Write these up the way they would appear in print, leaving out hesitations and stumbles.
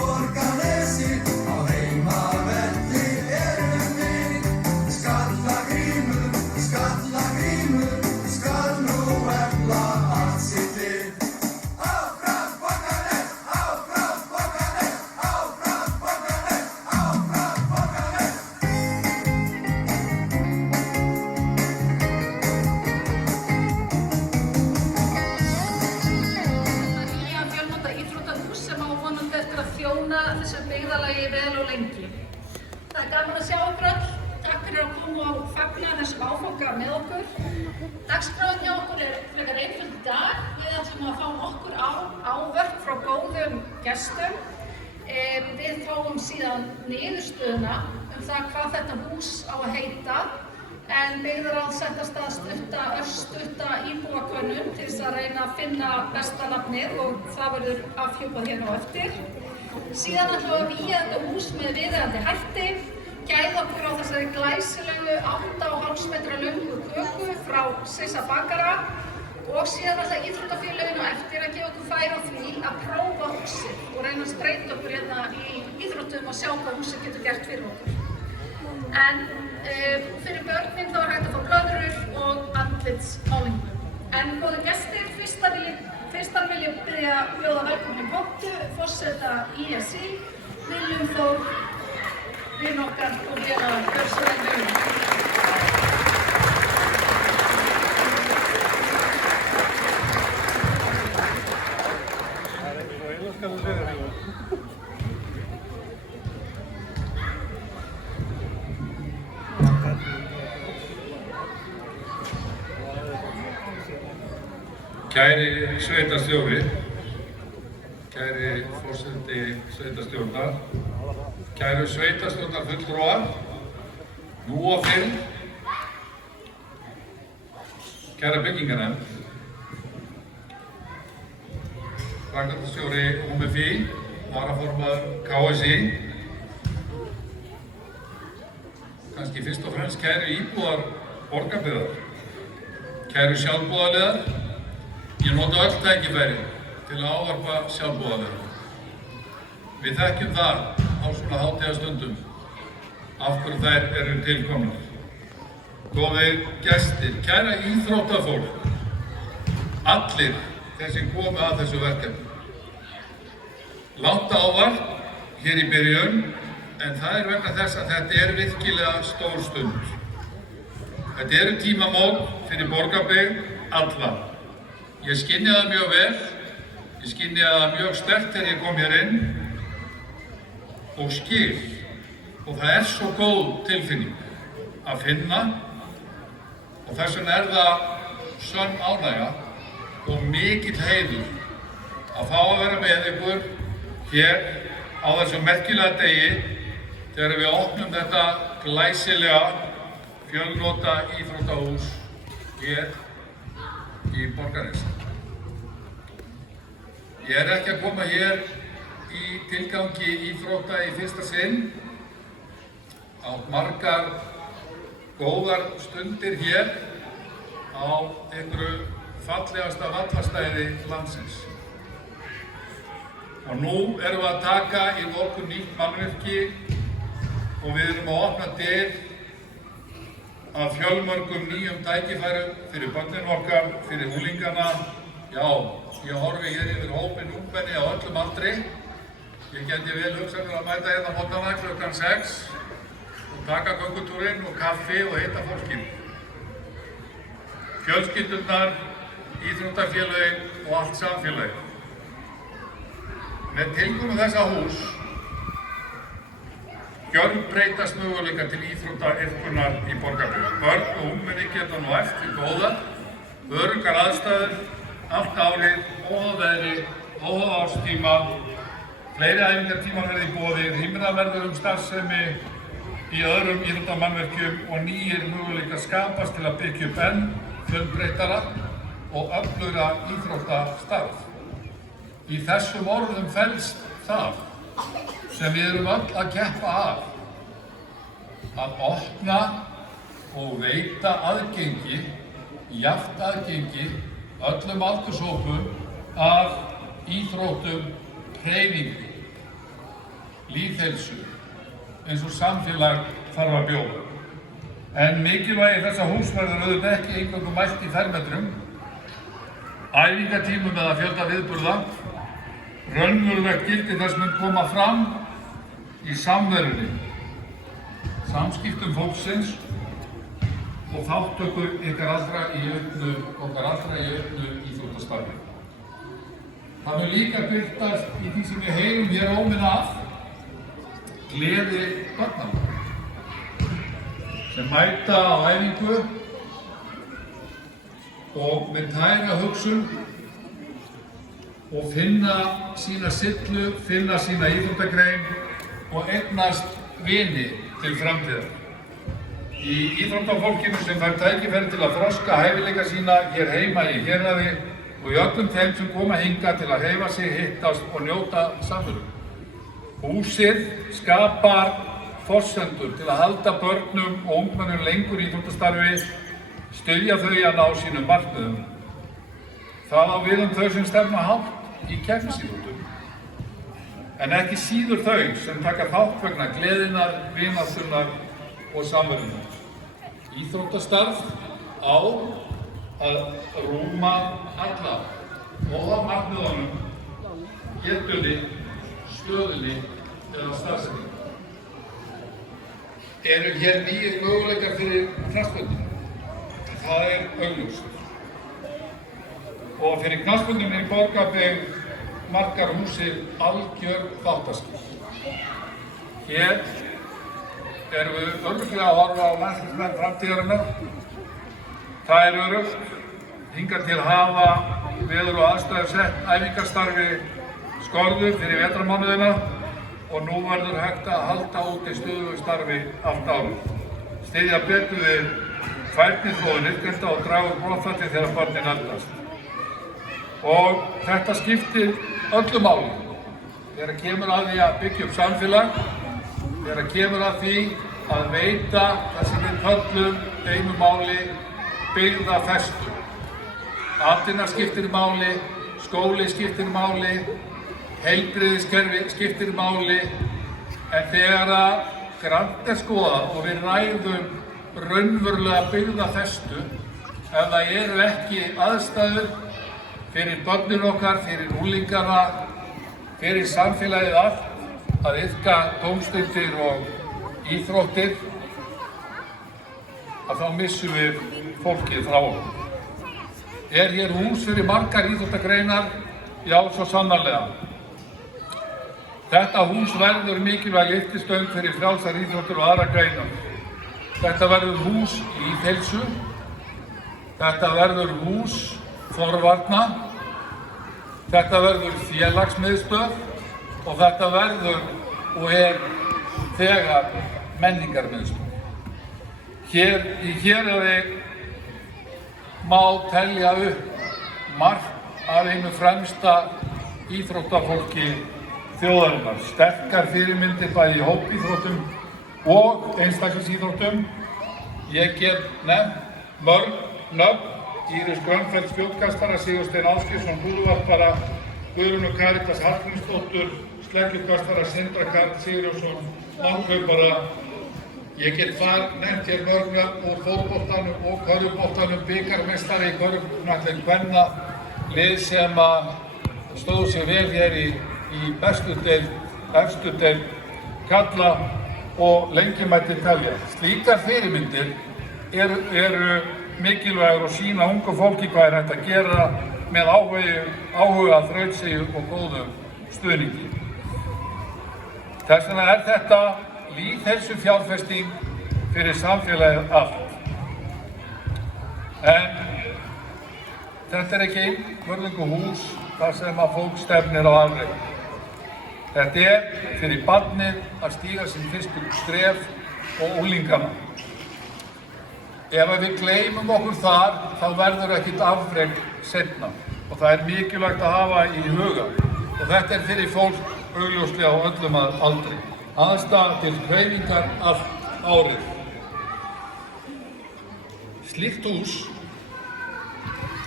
Borgarnesi, á heimavelli erum við. Skallagrímur, skal nú efla allt sitt lið. Áfram Borgarnes, áfram Borgarnes, áfram Borgarnes, áfram Borgarnes. Nýja fjölnota íþróttahús sem á vonandi eftir að þjóna þessu byggðarlagi vel og lengi. Það er gaman að sjá okkur öll. Takk fyrir að koma og fagna þessum áfanga með okkur. Dagskráin hjá okkur er frekar einföld í dag. Við ætlum að fá okkur ávörp frá góðum gestum. Við fáum síðan niðurstöðuna það hvað þetta hús á að heita. En byggðarráð sett af stað örstutta íbúakönnun til þess að reyna að finna besta nafnið og það verður afhjúpað hérna á eftir. Síðan ætlum við að vígja þetta hús með viðeigandi hætti, gæða okkur á þessari glæsilegu 8,5 metra löngu köku frá Sissa bakara og síðan ætla íþróttafélögin á eftir að gefa okkur færi á því að prófa húsið og reyna að spreyta okkur hérna í íþróttum og sjá hvað húsið getur gert fyrir okkur. En fyrir börnin þá er hægt að fá blöðrur og andlitsmálingu. En góðir gestir, fyrst vil ég byrja að bjóða velkominn Pontu, forseta ISÍ, Willum Þór, vin okkar og félagar, gjörðu svo vel Willum. Kæri sveitarstjóri, kæri forseti sveitarstjórnar, kæru sveitarstjórnarfulltrúar, nú og fyrr, kæra byggingarnefnd, framkvæmdastjóri UMFÍ, varaformaður KSÍ, kannski fyrst og fremst kæru íbúar Borgarbyggðar, kæru sjálfboðaliðar. Ég nota öll tækifæri til að ávarpa sjálfboðaliða. Við þekkjum það á svona hátíðastundum af hverju þær eru tilkomnar. Góðir gestir, kæra íþróttafólk, allir þeir sem komu að þessu verkefni. Langt ávarp hér í byrjun, en það er vegna þess að þetta er virkilega stór stund. Þetta eru tímamót fyrir Borgarbyggð alla. Ég skynjaði það mjög vel, ég skynjaði það mjög sterkt þegar ég kom hér inn og skil. Og það er svo góð tilfinning að finna og þess vegna er það sönn ánægja og mikill heiður að fá að vera með ykkur hér á þessum merkilega degi þegar við opnum þetta glæsilega fjölnota íþróttahús hér í Borgarnesi. Ég er ekki að koma hér í tilgangi íþrótta í fyrsta sinn. Átt margar góðar stundir hér á einhverju fallegasta vallastæði landsins. Og nú erum við að taka í notkun nýtt mannvirki og við erum að opna dyr að fjölmörgum nýjum tækifærum fyrir börnin okkar, fyrir unglingana. Já, ég horfi hér yfir hópinn ungmenni á öllum aldri. Ég geti vel hugsað mér að mæta hérna mótana klukkan 6 og taka göngutúrinn og kaffi og hitta fólkið. Fjölskyldurnar, íþróttafélögin og allt samfélagið. Með tilkomu þessa hús gjörbreytast möguleikar til íþróttaiðkunar í Borgarbyggð. Börn og ungmenni geta nú eftir góðar, öruggar aðstæður, allt árið, óháð veðri, óháð árstíma, fleiri æfingartímar verði í boði, himra verður starfsemi í öðrum íþróttamannvirkjum og nýjir möguleikar skapast til að byggja upp enn fjölbreyttara og öflugra íþróttastarf. Í þessum orðum felst það sem við erum öll að keppa að opna og veita aðgengi, jafnt aðgengi, öllum aldurshópum af íþróttum hreyfingu. lýðheilsu eins og samfélag þarf að bjóða. En mikilvægi þessa hús verður auðvitað ekki eingöngu mælt í fermetrum, æfingatímum eða fjölda viðburða. Raunverulegt gildi þess mun koma fram í samverunni, samskiptum fólksins og þátttöku okkar allra í auknu íþróttastarfi. Það mun líka birtast í því sem við heyrum hér óminna af, gleði barnanna sem mæta á æfingu og með tæra hugsun og finna sína sillu, finna sína íþróttagrein og eignast vini til framtíðar. Í íþróttafólkinu sem fær tækifæri til að þroska hæfileika sína hér heima í héraði og í öllum þeim sem koma hingað til að hreyfa sig, hittast og njóta samveru. Húsið skapar forsendur til að halda börnum og ungmennum lengur í íþróttastarfi, styðja þau að ná sínum markmiðum. Það á við þau sem stefna hátt í keppnisíþróttum, en ekki síður þau sem taka þátt vegna gleðinnar, vináttunnar og samverunar. Íþróttastarf á að rúma alla, óháð markmiðunum, getunni, stöðunni eða starfsemi. Eru hér nýir möguleikar fyrir knattspyrnuna? Það augljóst. Og fyrir knattspyrnuna í Borgarbyggð markar húsið algjör þáttaskil. Hér erum við örugglega að horfa á landsliðsmenn framtíðarinnar. Það er öruggt. Hingað til hafa veður og aðstæður sett æfingastarfi skorður fyrir vetrarmánuðina og nú verður hægt að halda úti stöðugu starfi allt árið. Styðja betur við færniþróun iðkenda og draga úr brottfalli þegar börnin eldast. Og þetta skiptir öllu máli þegar kemur að því að byggja upp samfélag, þegar kemur að því að veita það sem við köllum einu máli byggðafestu. Atvinna skiptir máli, skóli skiptir máli, heilbrigðiskerfi skiptir máli, en þegar að grannt skoðað og við ræðum raunverulega byggðafestu, ef það eru ekki aðstæður fyrir börnin okkar, fyrir unglingana, fyrir samfélagið allt að iðka tómstundir og íþróttir, að þá missum við fólkið frá okkur. Er hér hús fyrir margar íþróttagreinar? Já, svo sannarlega. Þetta hús verður mikilvæg lyftistöng fyrir frjálsar íþróttir og aðrar greinar. Þetta verður hús lýðheilsu, þetta verður hús forvarna, þetta verður félagsmiðstöð og þetta verður og er þegar menningarmiðstöð. Hér í héraði má telja upp margt af einu fremsta íþróttafólki þjóðarinnar. Sterkar fyrirmyndir bæði í hópíþróttum og einstaklingsíþróttum. Ég get nefnt mörg nöfn: Íris Grönfeldt spjótkastara, Sigurstein Ásgeirsson búðvarpara, Guðrúnu Karítas Hallgrímsdóttur sleggjukastara, Sindra Karl Sigurjónsson langhlaupara. Ég get nefnt hér mörg nöfn úr fótboltanum og körfuboltanum, bikarmeistari í körfuknattleik kvenna, lið sem stóðu sig vel hér í bestu deild, efstu deild karla og lengi mætti telja. Slíkar fyrirmyndir eru mikilvægur og sýna ungu fólki hvað er hægt að gera með áhuga, þrautseigju og góðum stuðningi. Þess vegna er þetta lýðheilsufjárfesting fyrir samfélagið allt. En þetta er ekki einvörðungu hús þar sem að fólk stefnir á afrek. Þetta er fyrir barnið að stíga sín fyrstu skref og unglingana. Ef við gleymum okkur þar, þá verður ekkert afrek seinna. Og það er mikilvægt að hafa í huga. Og þetta er fyrir fólk augljóslega á öllum aldri. Aðstaða til hreyfingar allt árið. Slíkt hús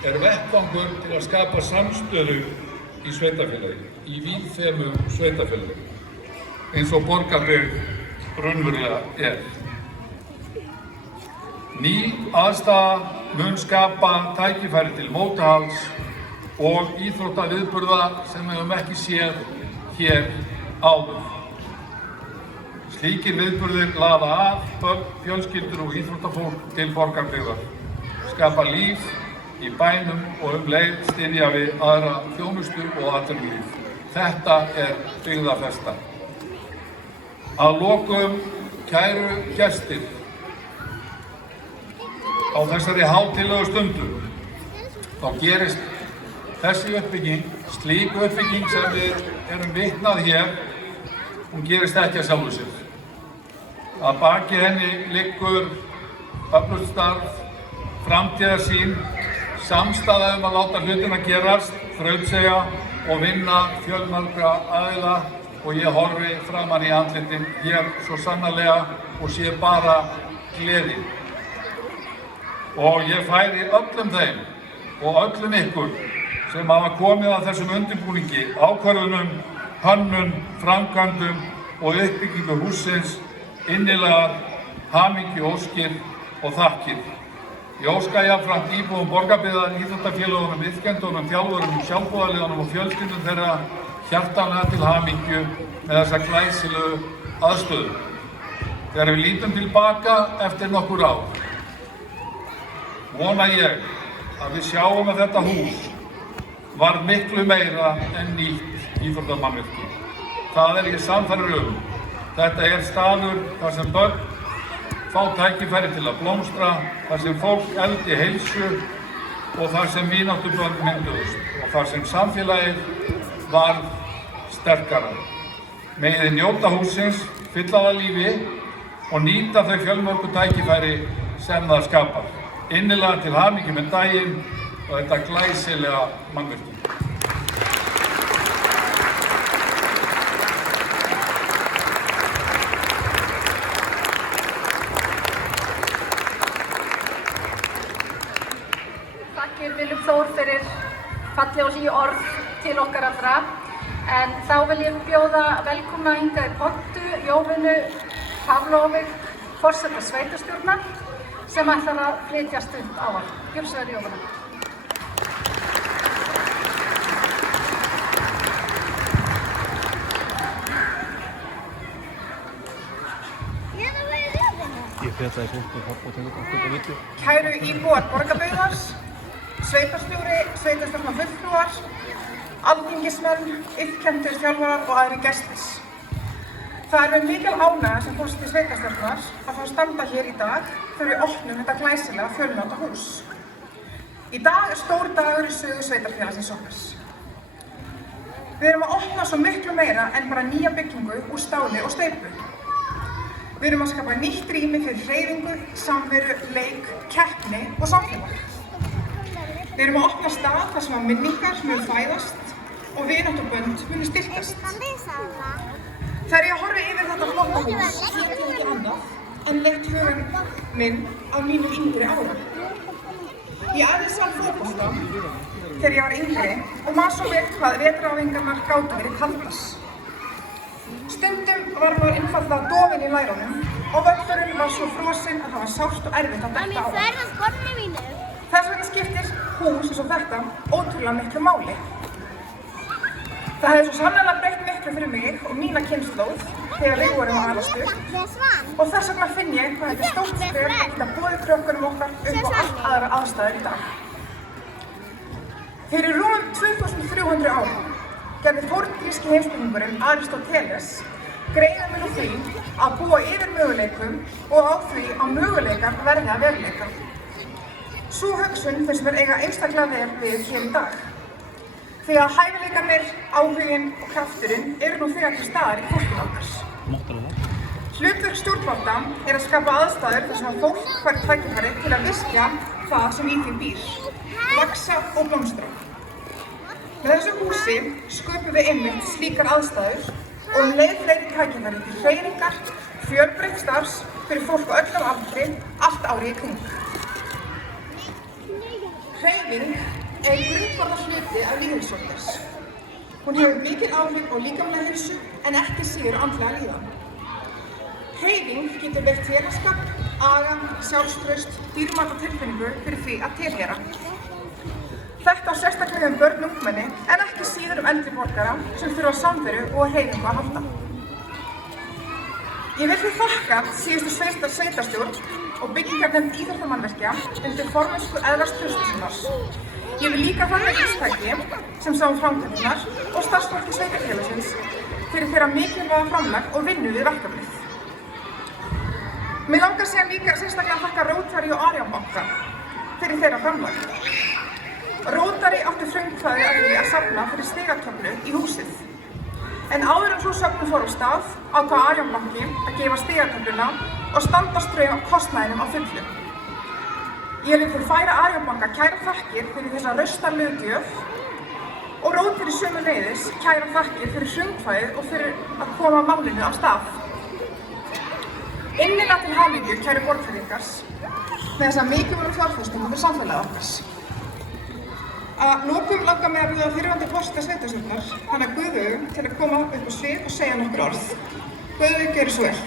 er vettvangur til að skapa samstöðu í sveitarfélagi, í víðfeðmu sveitarfélagi. eins og Borgarbyggð raunverulega er. Ný aðstaða mun skapa tækifæri til mótahalds og íþróttaviðburða sem við höfum ekki séð hér áður. Slíkir viðburðir laða að börn, fjölskyldur og íþróttafólk til Borgarbyggðar, skapa líf í bænum og leið styðja við aðra þjónustu og atvinnulíf. Þetta er byggðafesta. Að lokum, kæru gestir, á þessari hátíðlegu stundu þá gerist þessi uppbygging, slík uppbygging sem við erum vitnað hér, hún gerist ekki að sjálfu sér. Að baki henni liggur öflugt starf, framtíðarsýn, samstaða að láta hlutina gerast, þrautseigja og vinna fjölmargra aðila og ég horfi framan í andlitin hér svo sannarlega og sé bara gleði. Og ég færi öllum þeim og öllum ykkur sem hafa komið að þessum undirbúningi, ákvörðunum, hönnun, framkvæmdum og uppbyggingu hússins innilegar hamingju óskir og þakkir. Ég óska jafnframt íbúum Borgarbyggðar, íþróttafélögunum, iðkendunum, þjálfurum, sjálfboðaliðunum og fjölskyldum þeirra hjartanlega til hamingju með þessa glæsilegu aðstöðu. Þegar við lítum tilbaka eftir nokkur ár, vona ég að við sjáum að þetta hús var miklu meira en nýtt íþróttamannvirki. Það er ég sannfærður um. Þetta er staður þar sem börn fá tækifæri til að blómstra, þar sem fólk eldi heilsu og þar sem vináttubönd mynduðust og þar sem samfélagið var sterkara. Megið þið njóta hússins, fylla það lífi og nýta þau fjölmörgu tækifæri sem það skapar. Innilega til hamingju með daginn og þetta glæsilega mannvirki. Þakkir Willum Þór fyrir falleg og hlý orð til okkar allra. En þá vil ég bjóða velkomna hingað í pontu Jóhönnu Pavlovic, forseta sveitarstjórnar, sem ætlar að flytja stund á hann. Gjörðu svo vel, Jóhanna. Kæru íbúar Borgarbyggðar, sveitarstjóri, sveitarstjórnarfulltrúar, alþingismenn, iðkendur, þjálfarar og aðrir gestir. Það er með mikil ánægja sem forseti sveitarstjórnar að fá að standa hér í dag þegar við opnum þetta glæsilega fjölnota hús. Í dag er stór dagur í sögu sveitarfélagsins okkar. Við erum að opna svo miklu meira en bara nýja byggingu úr stáli og steypu. Við erum að skapa nýtt rými fyrir hreyfingu, samveru, leik, keppni og samfélag. Við erum að opna stað þar sem að minningar munu fæðast og vináttubönd munu styrkast. Þegar ég horfi yfir þetta flotta hús, get ég ekki annað en leitt hugann minn á mínum yngri árum. Ég æfði sjálf fótbolta þegar ég var yngri og man svo vel hvað vetraræfingarnar gátu verið kaldar. Stundum var maður einfaldlega dofinn í lærunum og völlurinn var svo frosinn að það var sárt og erfitt að detta á hann. Þess vegna skiptir hús eins og þetta ótrúlega miklu máli. Það hefði svo sannarlega breytt miklu fyrir mig og mína kynslóð þegar við vorum að alast upp og þess vegna finn ég hvað þetta er stórt skref að geta boðið krökkunum okkar upp á allt aðra aðstæður í dag. Fyrir rúmum 2300 árum gerði forngríski heimspekingurinn Aristóteles greinarmun á því að búa yfir möguleikum og á því að möguleikar verði að veruleika. Sú hugsun finnst mér eiga einstaklega vel við hér í dag. Því að hæfileikarnir, áhuginn og krafturinn eru nú þegar til staðar í fólkinu okkar. Hlutverk stjórnvalda er að skapa aðstæður þar sem að fólk fær tækifæri til að virkja það sem í því býr, vaxa og blómstra. Með þessu húsi sköpum við einmitt slíkar aðstæður og leið fleiri tækifæri til hreyfingar, fjölbreytt starfs fyrir fólk á öllum aldri, allt árið í kring. Hreyfing er grundvallar hluti af lífeyrissjóðs. Hún hefur mikil áhrif á líkamlega heilsu en ekki síður andlega líðan. Hreyfing getur veitt félagsskap, aga, sjálfstraust, dýrmæta tilfinningu fyrir því að tilheyra. Þetta á sérstaklega um börn og ungmenni en ekki síður eldri borgara sem þurfa samveru og hreyfingu að halda. Ég vil því þakka síðustu sveitarstjórn og byggingarnefnd íþróttamannvirkja undir formennsku Eðvarðs Traustasonar. Ég vil líka þakka Ístæki sem sá framkvæmdirnar og starfsfólki sveitarfélagsins fyrir þeirra mikilvæga framlag og vinnu við verkefnið. Mig langar síðan líka sérstaklega að þakka Rótari og Arion banka fyrir þeirra framlag. Rótari átti frumkvæði að því að safna fyrir stigatöflu í húsið. En áður en svo söfnun fór á stað ákvað Arion banki að gefa stigatöfluna og standa straum af kostnaðinum á fullu. Ég vil því færa Arion banka kærar þakkir fyrir þessa raustarlegu gjöf og Rótari sömuleiðis kærar þakkir fyrir frumkvæðið og fyrir að koma málinu á stað. Innilega til hamingju, kæru borgfirðingar, með þessa mikilvægu fjárfestingu fyrir samfélagið okkar. Að lokum langar mig að bjóða fyrrverandi forseta sveitarstjórnar, hana Guðveigu, til að koma upp á svið og segja nokkur orð. Guðveigu, gjörðu svo vel.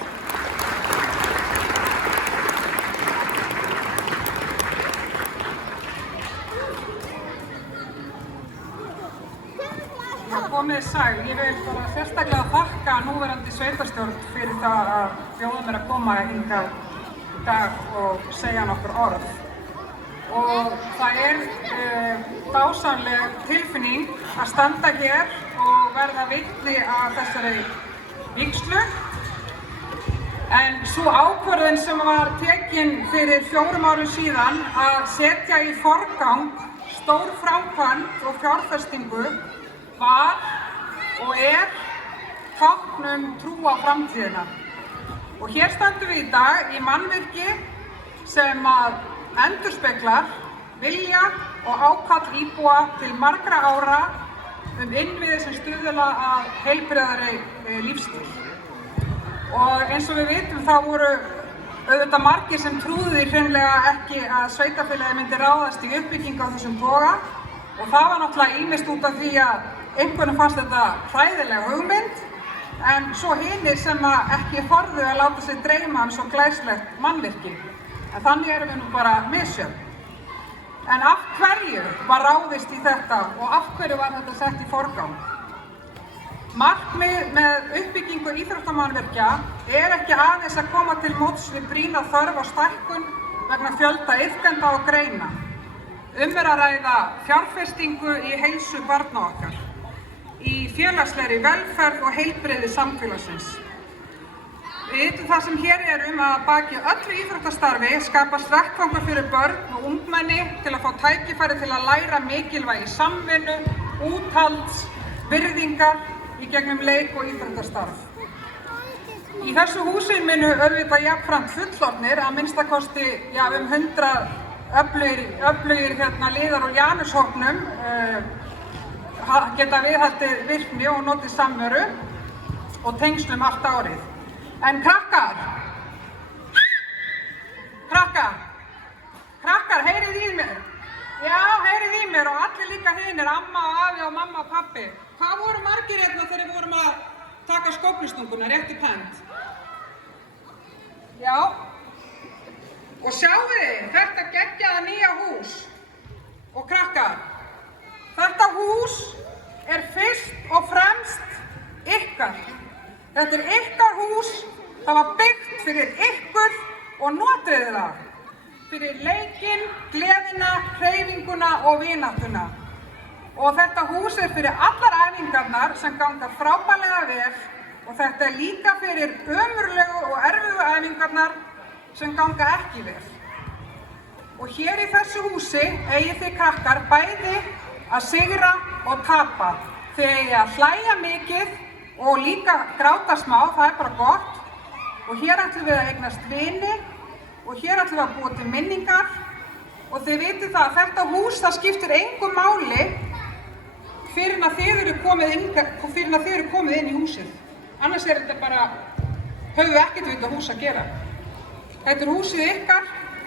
Komið sæl, ég vil bara sérstaklega þakka núverandi sveitarstjórn fyrir það að bjóða mér að koma hingað í dag og segja nokkur orð. Og það dásamleg tilfinning að standa hér og verða vitni að þessari vígslu. En sú ákvörðun sem var tekin fyrir 4 árum síðan að setja í forgang stór framkvæmd og fjárfestingu var og tákn trú á framtíðina. Og hér stöndum við í dag í mannvirki sem að endurspeglar vilja og ákall íbúa til margra ára innviði sem stuðla að heilbrigðari lífsstíl. Og eins og við vitum þá voru auðvitað margir sem trúðu því hreinlega ekki að sveitarfélagið myndi ráðast í uppbyggingu á þessum toga og það var náttúrulega ýmist út af því að einhvernum fannst þetta hræðileg hugmynd en svo hinir sem ekki þorðu að láta sig dreyma svo glæslegt mannvirki. En þannig erum við nú bara misjöfn. En af hverju var ráðist í þetta og af hverju var þetta sett í forgang? Markmið með uppbyggingu íþróttamannvirkja ekki aðeins að koma til móts við brýna þörf á stækkun vegna fjölda iðkenda og greina. Að ræða fjárfestingu í heilsu barna okkar, í félagslegri velferð og heilbrigði samfélagsins. Við vitum það sem hér að baki öllu íþróttastarfi skapast vettvangur fyrir börn og ungmenni til að fá tækifæri til að læra mikilvægi samvinnu, úthalds, virðingar í gegnum leik og íþróttastarf. Í þessu húsi munu auðvitað jafnframt fullorðnir, að minnstakosti 100 öflugir liðar úr Janushópnum geta viðhaldið virkni og notið samveru og tengslum allt árið. En krakkar, heyrið í mér. Já, heyrið í mér og allir líka hinir, amma, afi og mamma og pabbi. Hvað voru margir þegar við vorum að taka skóflustunguna rétt í pent? Já. Og sjáu þið, þetta geggjaða nýja hús. Og krakkar, þetta hús fyrst og fremst ykkar. Þetta ykkar hús, það var byggt fyrir ykkur og notiði það. Fyrir leikinn, gleðina, hreyfinguna og vináttuna. Og þetta hús fyrir allar æfingarnar sem ganga frábærlega vel og þetta líka fyrir ömurlegu og erfiðu æfingarnar sem ganga ekki vel. Og hér í þessu húsi eigið þið krakkar bæði að sigra og tapa. Þið eigið að hlæja mikið og líka gráta smá, það bara gott. Og hér ætlum við að eignast vini og hér ætlum við að búa til minningar. Og þið vitið það að þetta hús það skiptir engu máli fyrir að þið eru komið inn í húsið. Annars þetta bara, höfum við ekkert við þetta hús að gera. Þetta húsið ykkar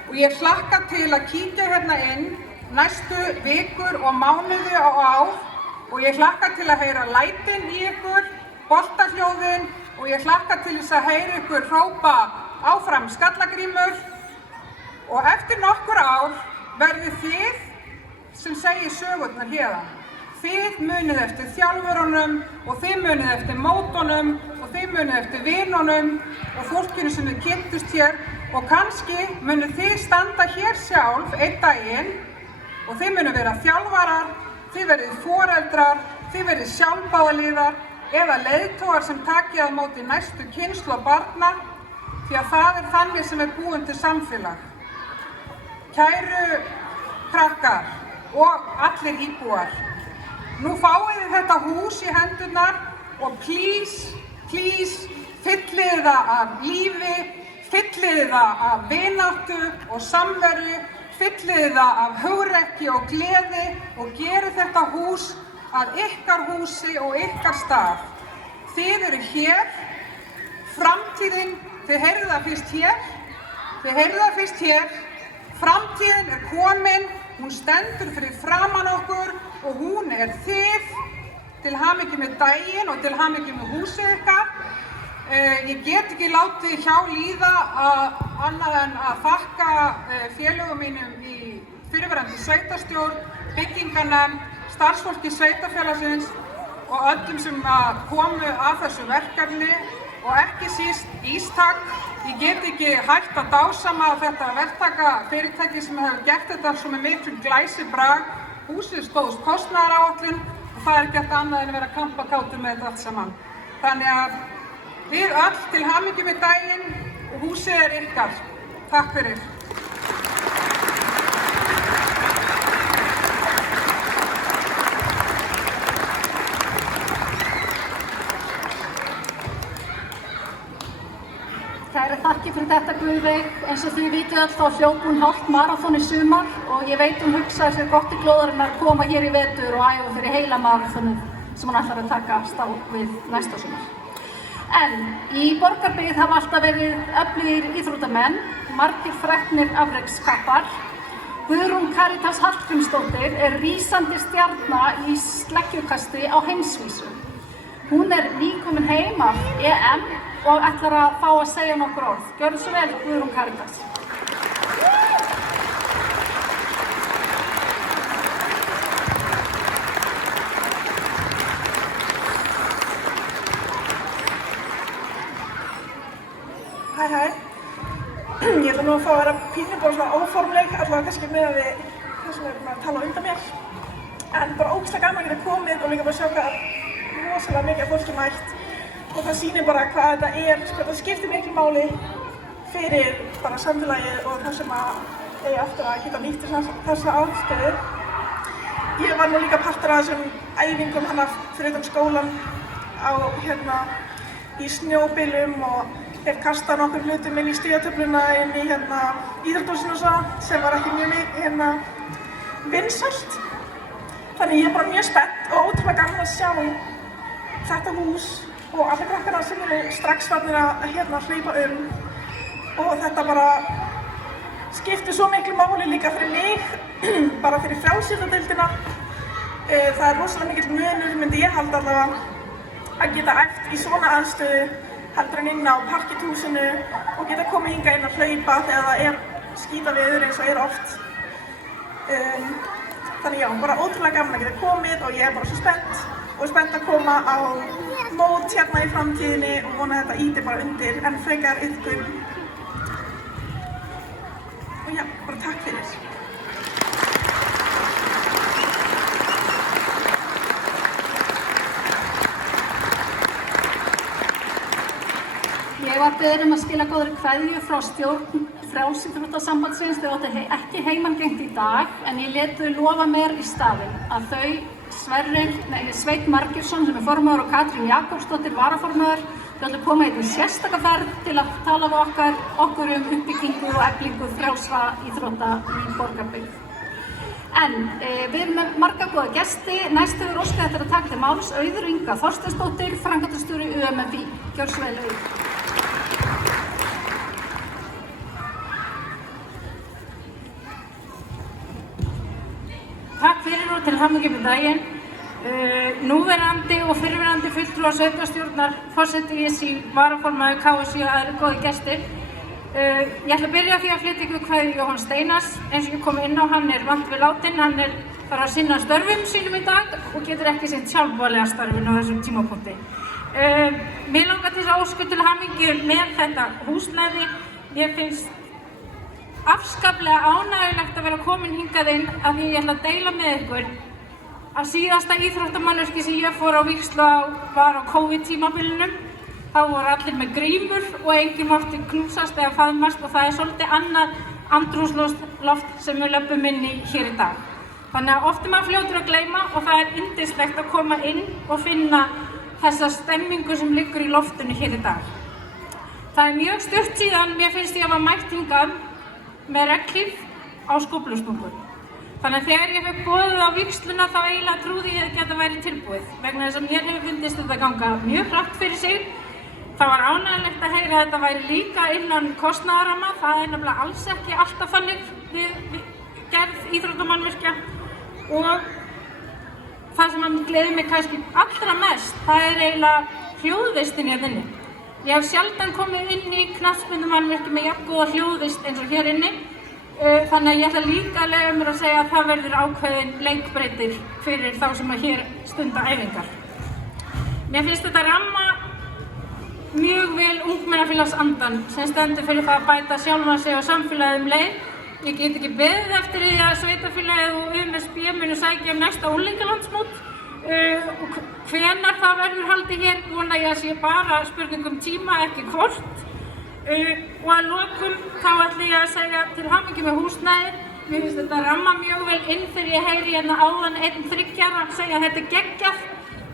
og ég hlakka til að kíkja hérna inn næstu vikur og mánuði og ár og ég hlakka til að heyra lætin í ykkur, boltahljóðin og ég hlakka til þess að heyra ykkur hrópa áfram Skallagrímur og eftir nokkur ár verðið þið sem segir sögurnar héðan. Þið munið eftir þjálfurunum og þið munið eftir mótunum og þið munið eftir vinunum og fólkinu sem þið kynntust hér og kannski munið þið standa hér sjálf einn daginn og þið munið vera þjálfarar, þið verið foreldrar, þið verið sjálfbáðaliðar eða leiðtogar sem takið á móti næstu kynslóð barna því að það er þannig sem er búin til samfélag. Kæru krakkar og allir íbúar, nú fáið þið þetta hús í hendurnar og please, fyllið það af lífi, fyllið það af vináttu og samveru, fyllið það af hugrekki og gleði og gerið þetta hús að ykkar húsi og ykkar stað. Þið eru hér, framtíðin, þið heyrðu það fyrst hér, framtíðin er komin, hún stendur fyrir framan okkur og hún er þið, til hamingju með daginn og til hamingju með húsið ykkar. Ég get ekki látið hjá líða annað en að þakka félögum mínum í fyrrverandi sveitarstjórn, byggingarnefnd, starfsfólki sveitarfélagsins og öllum sem komu að þessu verkefni og ekki síst Ístak. Ég get ekki hægt að dásama þetta verktakafyrirtæki sem hefur gert þetta svo með miklum glæsibrag. Húsið stóðst kostnaðaráætlun og það er ekki hægt annað en að vera kampakátur með þetta allt saman. Þannig að við öll til hamingju með daginn og húsið er ykkar. Takk fyrir. Kæri þakki fyrir þetta Guðveig. Eins og þið vitið öll þá hljóp hún hálft maraþon í sumar og ég veit hún hugsaði sér gott í glóðarinnar að koma hér í vetur og æfa fyrir heila maraþonu sem hún ætlar að taka stað við næsta sumar. En í Borgarbyggð hafa alltaf verið öflugir íþróttamenn, margir fregnir afrekskappar. Guðrún Karítas Hallgrímsdóttir er rísandi stjarna í sleggjukasti á heimsvísu. Hún er nýkomin heim af EM og ætlar að fá að segja nokkur orð. Gjörðu svo vel, Guðrún Karítas. Hæ. Ég ætla nú að fá að vera pínu bara svona óformleg, allavega kannski með að það sem er að tala undan mér. En bara ógeðslega gaman að geta komið og líka bara sjá hvað rosalega mikið af fólki mætt. Og það sýnir bara hvað þetta er, það skiptir miklu máli fyrir bara samfélagið og það sem að eigi eftir að geta nýtt þessa aðstöðu. Ég var nú líka partur af þessum æfingum fyrir utan skólan í snjóbylum og hef kastað nokkur hlutum inn í stígatöfluna inn í íþróttahúsinu og svona sem var ekki mjög vinsælt. Þannig ég er bara mjög spennt og ótrúlega gaman að sjá þetta hús og alla krakkarna sem eru strax farnir að hlaupa og þetta bara skiptir svo miklu máli líka fyrir mig, bara fyrir frjálsíþróttadeildina. Það er rosalega mikill munur, myndi ég halda allavega, að geta æft í svona aðstöðu heldur en inn á parkethúsinu og geta komið hingað inn að hlaupa þegar það er skítaveður eins og er oft. Þannig já, bara ótrúlega gaman að geta komið og ég er bara svo spennt. Og spennt að koma á mót hérna í framtíðinni og vona að þetta ýti bara undir enn frekar iðkun. Og já, bara takk fyrir. Ég var beðin að skila góðri kveðju frá stjórn Frjálsíþróttasambandsins. Þau áttu ekki heimangengt í dag en ég lét þau lofa mér í staðinn að þau Sveit Margeirsson sem er formaður og Katrín Jakobsdóttir varaformaður. Þau ætla að koma í einn sérstaka ferð til að tala við okkur uppbyggingu og eflingu frjálsra íþrótta í Borgarbyggð. En við erum með marga góða gesti. Næst hefur óskað eftir að taka til máls Auður Inga Þorsteinsdóttir, framkvæmdastjóri UMFÍ. Gjörðu svo vel, Auður. Takk fyrir og til hamingju með daginn. núverandi og fyrrverandi fulltrúar sveitarstjórnar, forseti ISÍ, varaformaður KSÍ og aðrir góðir gestir. Ég ætla að byrja á því að flytja ykkur kveðju Jóhann Steinars. Eins og ég kom inn á, hann er vant við látin, hann þarf að sinna störfum sínum í dag og getur ekki sinnt sjálfboðaliða starfinu á þessum tímapunkti. Mér langar til að óska til hamingju með þetta húsnæði. Mér finnst afskaplega ánægjulegt að vera komin hingað inn af því ég ætla að deila með ykkur að síðasta íþróttamannvirki sem ég fór á vígslu á var á COVID-tímabilinum. Þá voru allir með grímur og enginn mátti knúsast eða faðmast og það er svolítið annað andrúmsloft sem við löpum inn í hér í dag. Þannig að oft er maður fljótur að gleyma og það er yndislegt að koma inn og finna þessa stemmingu sem liggur í loftinu hér í dag. Það er mjög stutt síðan mér finnst ég að hafa mætt hingað með regnhlíf á skóflustungu. Þannig að þegar ég fekk boðið á vígsluna þá eiginlega trúði ég ekki að þetta væri tilbúið vegna þess að mér hefur fundist þetta ganga mjög hratt fyrir sig. Það var ánægjulegt að heyra að þetta væri líka innan kostnaðarramma. Það er nefnilega alls ekki alltaf þannig við gerð íþróttamannvirkja og það sem gleður mig kannski allra mest, það er eiginlega hljóðvistin hérna inni. Ég hef sjaldan komið inn í knattspyrnumannvirki með jafn góða hljóðvist eins og hér inni. Þannig að ég ætla líka að leyfa mér að segja að það verður ákveðin leikbreytir fyrir þá sem að hér stunda æfingar. Mér finnst þetta ramma mjög vel ungmennafélagsandann sem stendur fyrir það að bæta sjálfan sig og samfélagið leið. Ég get ekki beðið eftir því að sveitarfélagið og UMSB munu sækja næsta unglingalandsmót. Hvenær það verður haldið hér vona ég að sé bara spurning tíma, ekki hvort. Og að lokum þá ætla ég að segja til hamingju með húsnæðið. Mér finnst þetta ramma mjög vel inn þegar ég heyri hérna áðan einn 3 ára segja að þetta er geggjað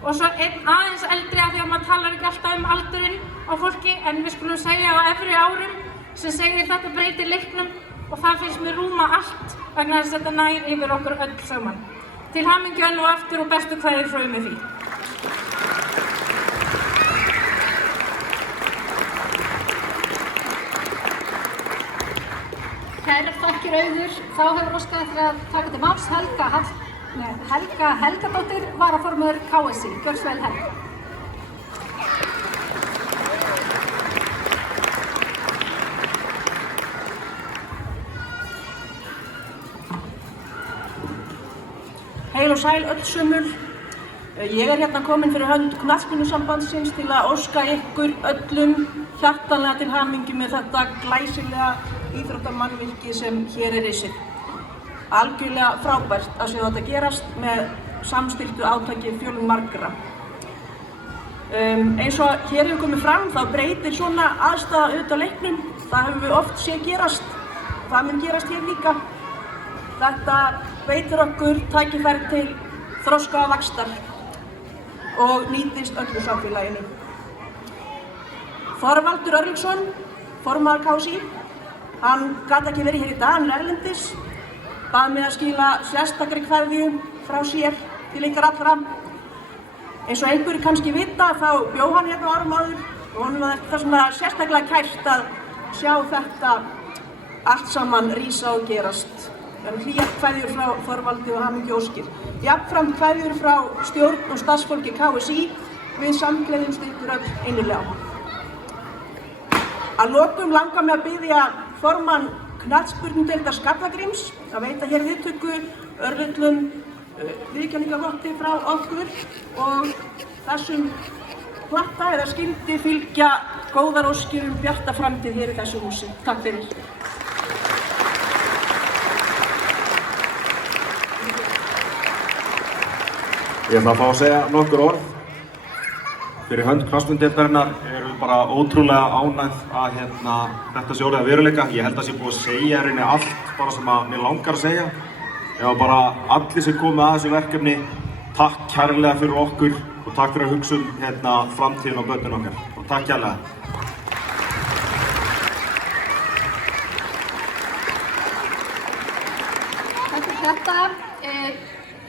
og svo einn aðeins eldri af því að maður talar ekki alltaf um aldurinn á fólki en við skulum segja á efri árum sem segir þetta breytir leiknum og það finnst mér rúma allt vegna þess að þetta nær yfir okkur öll saman. Til hamingju enn og aftur og bestu kveðjur frá UMFÍ. Kærar þakkir Auður, þá hefur óskað eftir að taka til máls Helga Helgadóttir, varaformaður KSÍ. Gjörðu svo vel, Helga. Heil og sæl öll sömul. Ég er hérna komin fyrir hönd Knattspyrnusambandsins til að óska ykkur öllum hjartanlega til hamingju með þetta glæsilega íþróttamannvirki sem hér er risið. Algjörlega frábært að sjá þetta gerast með samstilltu átaki fjölmargra. Eins og hér hefur komið fram þá breytir svona aðstaða auðvitað leiknum. Það höfum við oft séð gerast. Það mun gerast hér líka. Þetta veitir okkur tækifæri til þroska og vaxtar og nýtist öllu samfélaginu. Þorvaldur Örlygsson, formaður KSÍ, hann gat ekki verið hér í dag, hann er erlendis, bað mig að skila sérstakri kveðju frá sér til ykkar allra. Eins og einhverjir kannski vita þá bjó hann hérna á árum áður og honum var þetta svona sérstaklega kært að sjá þetta allt saman rísa og gerast. Hlýjar kveðjur frá Þorvaldi og hamingju óskir. Jafnframt kveðjur frá stjórn og starfsfólki KSÍ við samgleðjumst ykkur öll innilega. Að lokum langar mig að biðja formann knattspyrnudeildar Skallagríms að veita hér viðtöku örlitlum viðurkenningarvotti frá okkur og þessum platta eða skildi fylgja góðar óskir bjarta framtíð hér í þessu húsi. Takk fyrir. Ég ætla að fá að segja nokkur orð. Fyrir hönd knattspyrnudeildarinnar erum við bara ótrúlega ánægð að þetta sé orðið að veruleika. Ég held að sé búið að segja reyni allt bara sem að mér langar að segja. Ég var bara allir sem komið að þessu verkefni, takk kærlega fyrir okkur og takk fyrir að hugsa framtíðin og börnin okkar. Og takk kærlega. Takk fyrir þetta.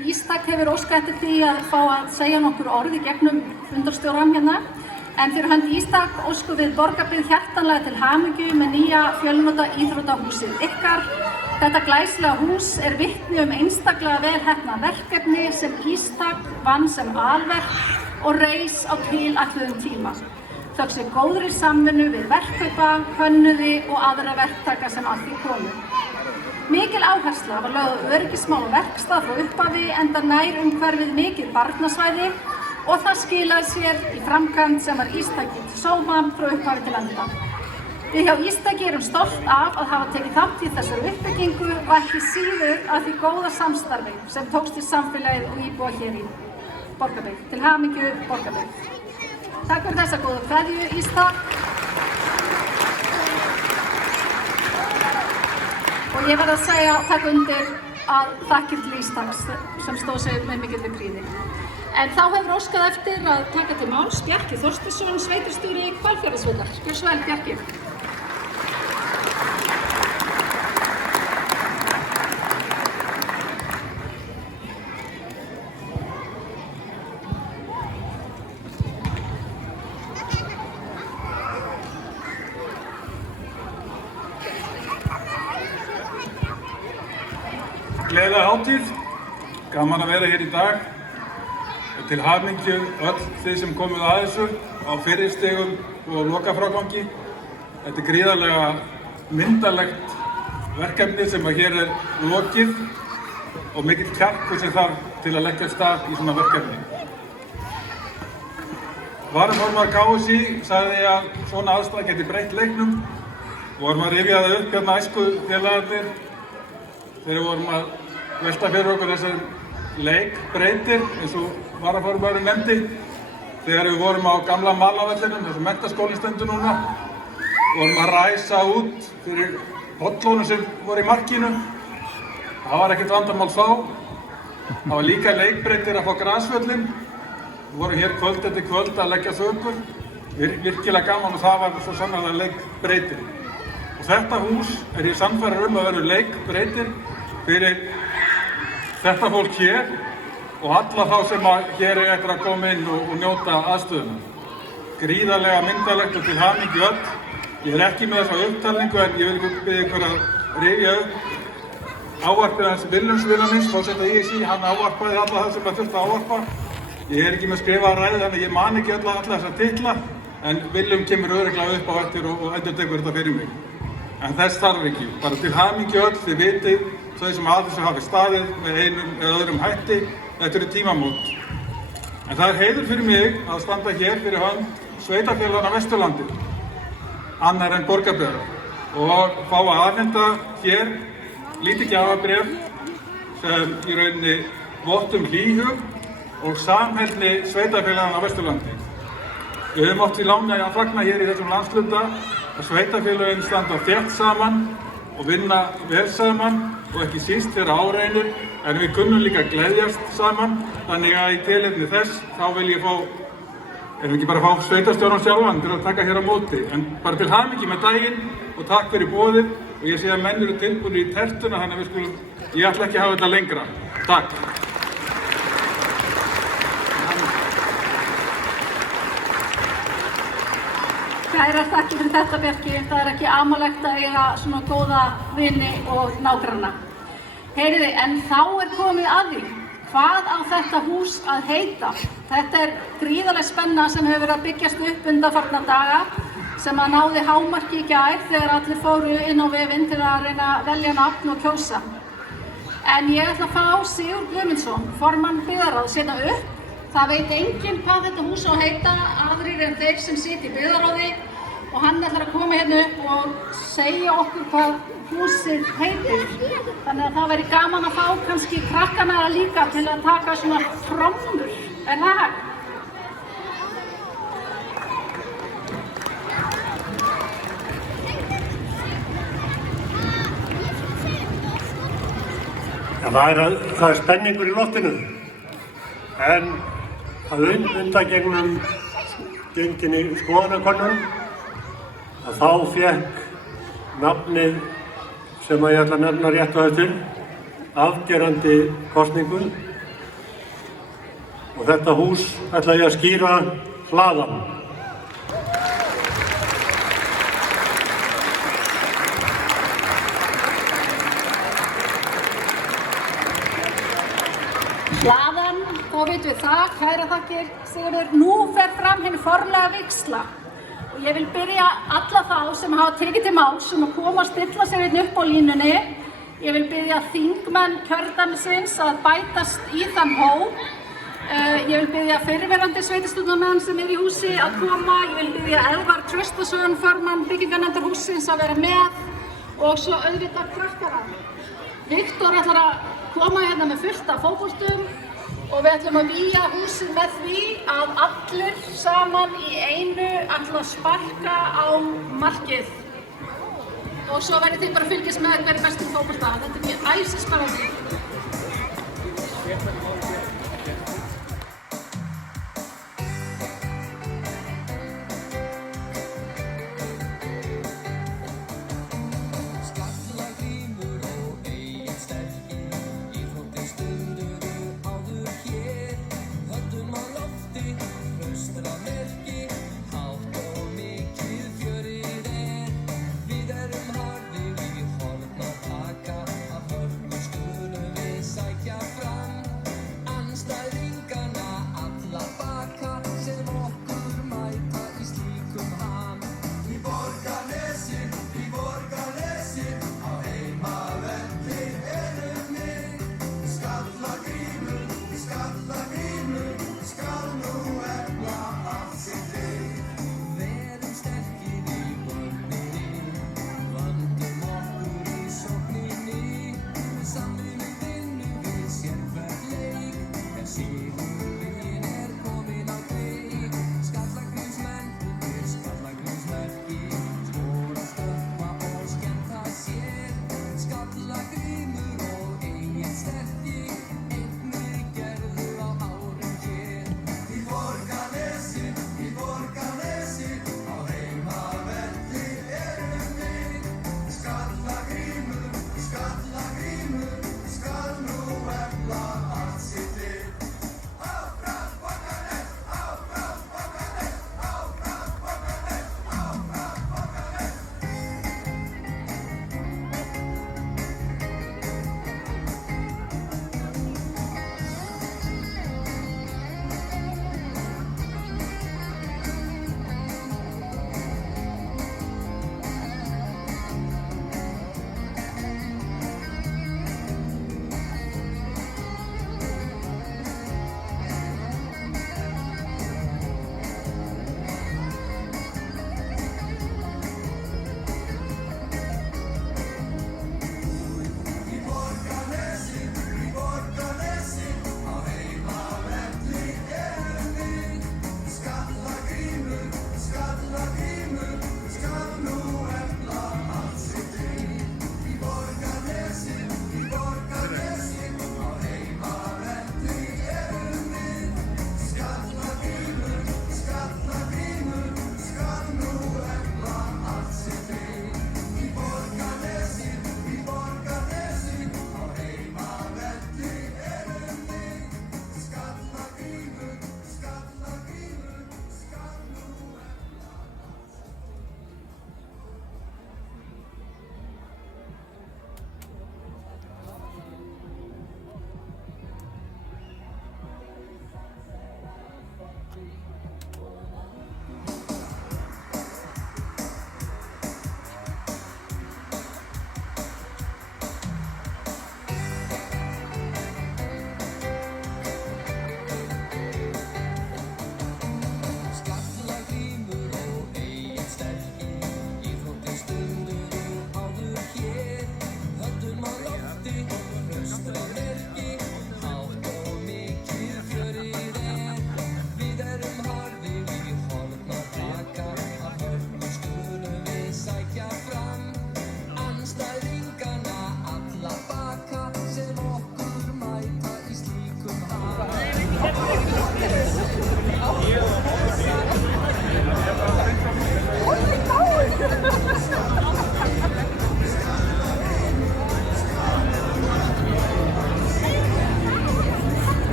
Ístak hefur óskað eftir því að fá að segja nokkur orð í gegnum fundarstjórann hérna. En fyrir hönd Ístak óskum við Borgarbyggð hjartanlega til hamingju með nýja fjölnota íþróttahúsið ykkar. Þetta glæsilega hús er vitni einstaklega vel heppnað verkefni sem Ístak vann sem alverk og reis á tilætluðum tíma. Þökk sé góðri samvinnu við verkkaupa, hönnuði og aðra verktaka sem að því komu. Mikil áhersla var lögð á öryggismál og verkstað frá upphafi enda nær umhverfið mikið barnasvæði og það skilaði sér í framkvæmd sem var Ístaki til sóma frá upphafi til enda. Við hjá Ístaki erum stolt af að hafa tekið þátt í þessari uppbyggingu og ekki síður af því góða samstarfi sem tókst í samfélagið og íbúa hér í Borgarbyggð. Til hamingju Borgarbyggð. Takk fyrir þessa góðu kveðju, Ístak. Og ég verð að segja, taka undir að þakkir til Ístaks sem stóð sig með mikilli prýði. En þá hefur óskað eftir að taka til máls Bjarki Þorsteinsson, sveitarstjóri Hvalfjarðarsveitar. Gjörðu svo vel, Bjarki. Gleðilega hátíð, gaman að vera hér í dag og til hamingju öll þið sem komið að þessu á fyrri stigum og lokafrágangi. Þetta er gríðarlega myndarlegt verkefni sem að hér er lokið og mikill kjarkur sem þarf til að leggja af stað í svona verkefni. Varaformaður KSÍ sagði að svona aðstæða geti breytt leiknum. Vorum að rifja það upp hérna æskufélagarnir þegar við vorum að velta fyrir okkur þessar leikbreytir eins og varaformaðurinn nefndi. Þegar við vorum á gamla Malavellinum, þessum menntaskólinn stendur núna, vorum að ræsa út fyrir hollónum sem voru í markinu. Það var ekkert vandamál þá. Það var líka leikbreytir að fá grasvöllin. Við vorum hér kvöld eftir kvöld að leggja þökur. Virkilega gaman og það var svo sannarlega leikbreytir. Og þetta hús er ég sannfærður að vera leikbreytir fyrir þetta fólk hér og alla þá sem hér er eftir að koma inn og njóta aðstöðuna. Gríðarlega myndarlegt og til hamingju öll. Ég er ekki með þessa upptalningu en ég vil biðja ykkur að rifja upp ávarpið hans Vilhjálmsvinarins, forseta ISÍ, hann ávarpaði alla það sem þurfti að ávarpa. Ég er ekki með skrifaða ræðu þannig ég man ekki alla þessa titla en Vilhjálm kemur örugglega upp á eftir og endurtekur þetta fyrir mig. En þess þarf ekki. Bara til hamingju öll, þið vitið, þau sem að þessu hafi staðið með einum eða öðrum hætti, þetta eru tímamót. En það er heiður fyrir mig að standa hér fyrir hönd sveitarfélaganna Vesturlandi, annar en Borgarbyggðar, og fá að afhenda hér lítið gjafabréf sem í rauninni vottum hlýhug og samheldni sveitarfélaganna Vesturlandi. Við höfum oft í láni að fagna hér í þessum landshluta að sveitarfélögin standa þétt saman og vinna vel saman og ekki síst þegar áreinir, en við kunnum líka gleðjast saman, þannig að í tilefni þess þá vil ég fá, erum ekki bara að fá sveitarstjórann sjálfan til að taka hér á móti, en bara til hamingju með daginn og takk fyrir boðið og ég sé að menn eru tilbúnir í tertuna þannig að við skulum, ég ætla ekki að hafa þetta lengra. Takk. Kærar þakkir fyrir þetta, Bjarki. Það er ekki amalegt að eiga svona góða vini og nágranna. Heyriði, en þá er komið að því. Hvað á þetta hús að heita? Þetta er gríðarleg spenna sem hefur verið að byggjast upp undanfarna daga sem að náði hámarki í gær þegar allir fóru inn á vefinn til að reyna að velja nafn og kjósa. En ég ætla að fá Sigurð Guðmundsson, formann byggðarráðs, hérna upp. Það veit enginn hvað þetta hús á að heita, aðrir en þeir sem sitja í byggðarráði og hann ætlar að koma hérna upp og segja okkur hvað húsið heitir. Þannig að það væri gaman að fá kannski krakkana líka til að taka svona trommur. Er það hægt? Ja, það er spenningur í loftinu, en að undangengnum genginni skoðanakönnun að þá fékk nafnið sem að ég ætla að nefna rétt á eftir afgerandi kosningu og þetta hús ætla ég að skýra hlaðan. hlaðan, þá vitum við það, kæra þakkir, Sigurður, nú fer fram hinn formlega vígsla. Og ég vil byrja alla þá sem hafa tekið til máls að koma að stilla sig hérna upp á línunni. Ég vil biðja þingmenn kjördæmisins að bætast í þann hóp. Ég vil biðja fyrrverandi sveitarstjórnarmenn sem í húsi að koma. Ég vil biðja Elvar Traustason, formann byggingarnefndar hússins, að vera með og svo auðvitað krakkara. Viktor ætlar að koma hérna með fullt af fótboltum og við ætlum að vígja húsið með því að allir saman í einu ætla að sparka á markið. Og svo verður þið bara að fylgjast með hver er bestur fótbolta. Þetta er mjög æsispennandi.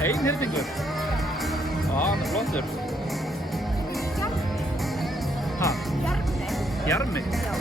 Einhyrningur? Já, hann er flottur. Hæ? Bjarmi. Bjarmi? Já.